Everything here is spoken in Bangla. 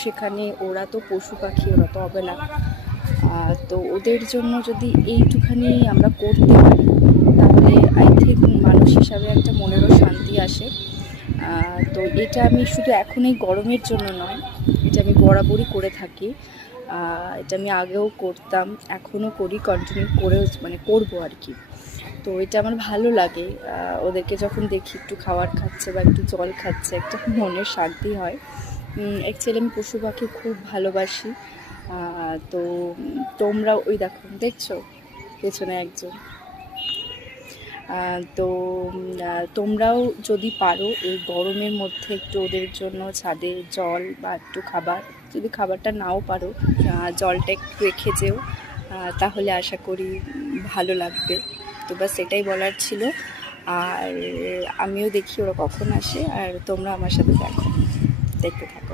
সেখানে ওরা তো পশু পাখি, ওরা তো অবেলা, তো ওদের জন্য যদি এইটুখানি আমরা করতে পারি তাহলে আই থিঙ্ক মানুষ হিসাবে একটা মনেরও শান্তি আসে। তো এটা আমি শুধু এখন এই গরমের জন্য নয়, এটা আমি বরাবরই করে থাকি। এটা আমি আগেও করতাম, এখনও করি, কন্টিনিউ করেও মানে করবো আর কি। তো এটা আমার ভালো লাগে, ওদেরকে যখন দেখি একটু খাবার খাচ্ছে বা একটু জল খাচ্ছে, একটা মনের শান্তি হয়। অ্যাকচুয়ালি আমি পশু পাখি খুব ভালোবাসি। তো তোমরা ওই দেখছো পেছনে একজন, তো তোমরাও যদি পারো এই গরমের মধ্যে একটু ওদের জন্য ছাদে জল বা একটু খাবার, যদি খাবারটা নাও পারো জলটা একটু রেখে যেও, তাহলে আশা করি ভালো লাগবে। তো ব্যাস এটাই বলার ছিল। আর আমিও দেখি ওরা কখন আসে, আর তোমরা আমার সাথে দেখতে থাকো।